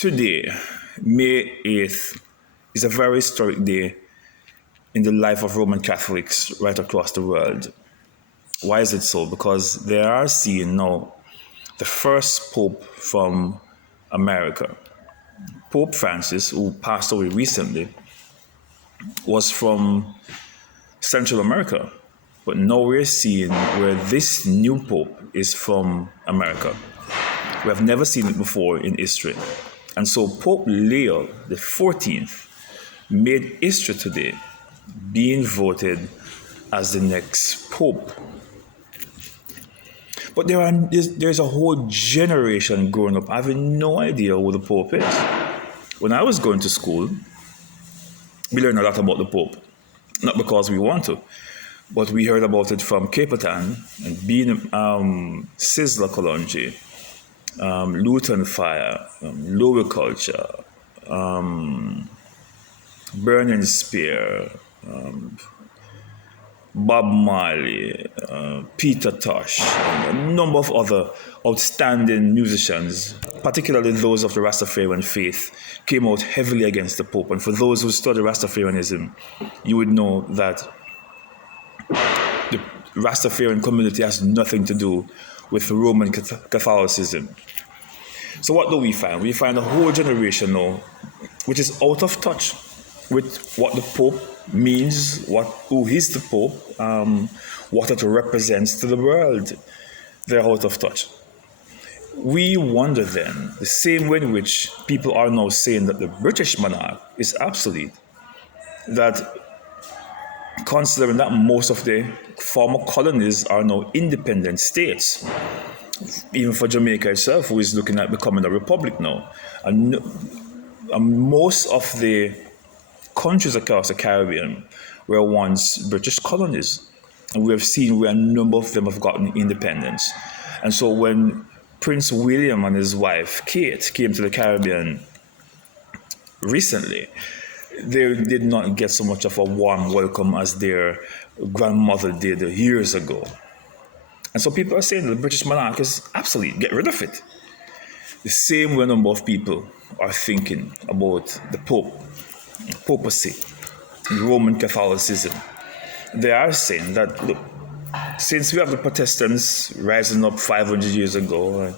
Today, May 8th, is a very historic day in the life of Roman Catholics right across the world. Why is it so? Because they are seeing now the first Pope from America. Pope Francis, who passed away recently, was from Central America. But now we're seeing where this new Pope is from America. We have never seen it before in history. And so Pope Leo the 14th made history today, being voted as the next Pope. But there's a whole generation growing up having no idea who the Pope is. When I was going to school, we learned a lot about the Pope. Not because we want to, but we heard about it from Capitan and being Sizzler Kalonji, Luton Fire, Lower Culture, Burning Spear, Bob Marley, Peter Tosh, and a number of other outstanding musicians, particularly those of the Rastafarian faith, came out heavily against the Pope. And for those who study Rastafarianism, you would know that the Rastafarian community has nothing to do with Roman Catholicism. So what do we find? We find a whole generation now which is out of touch with what the Pope means, who is the Pope, what it represents to the world. They're out of touch. We wonder then, the same way in which people are now saying that the British monarch is obsolete, that considering that most of the former colonies are now independent states, even for Jamaica itself, who is looking at becoming a republic now, and most of the countries across the Caribbean were once British colonies. And we have seen where a number of them have gotten independence. And so when Prince William and his wife, Kate, came to the Caribbean recently, they did not get so much of a warm welcome as their grandmother did years ago. And so people are saying the British monarch is obsolete, get rid of it. The same way a number of people are thinking about the Pope, papacy, Roman Catholicism. They are saying that, look, since we have the Protestants rising up 500 years ago,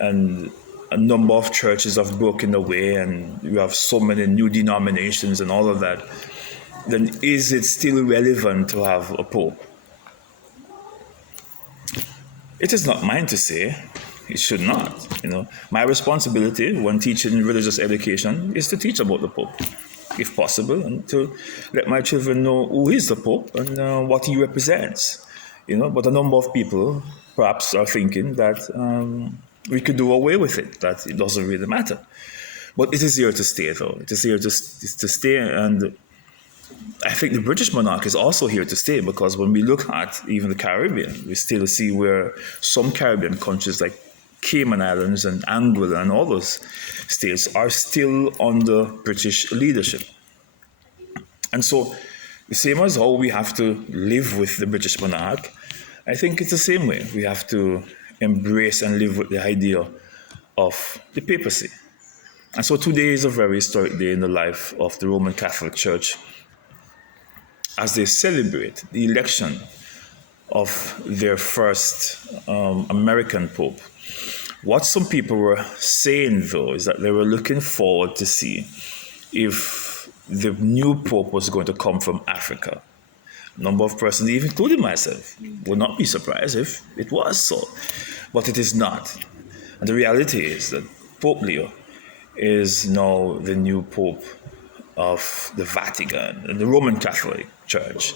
and a number of churches have broken away, and we have so many new denominations and all of that, then is it still relevant to have a Pope? It is not mine to say. It should not. My responsibility when teaching religious education is to teach about the Pope, if possible, and to let my children know who is the Pope and what he represents. But a number of people perhaps are thinking that we could do away with it, that it doesn't really matter. But it is here to stay, though. It is here to stay, and I think the British monarch is also here to stay, because when we look at even the Caribbean, we still see where some Caribbean countries like Cayman Islands and Anguilla and all those states are still under British leadership. And so, the same as how we have to live with the British monarch, I think it's the same way. We have to embrace and live with the idea of the papacy. And so today is a very historic day in the life of the Roman Catholic Church as they celebrate the election of their first American Pope. What some people were saying, though, is that they were looking forward to see if the new Pope was going to come from Africa. A number of persons, even including myself, would not be surprised if it was so. But it is not. And the reality is that Pope Leo is now the new Pope of the Vatican, and the Roman Catholic Church.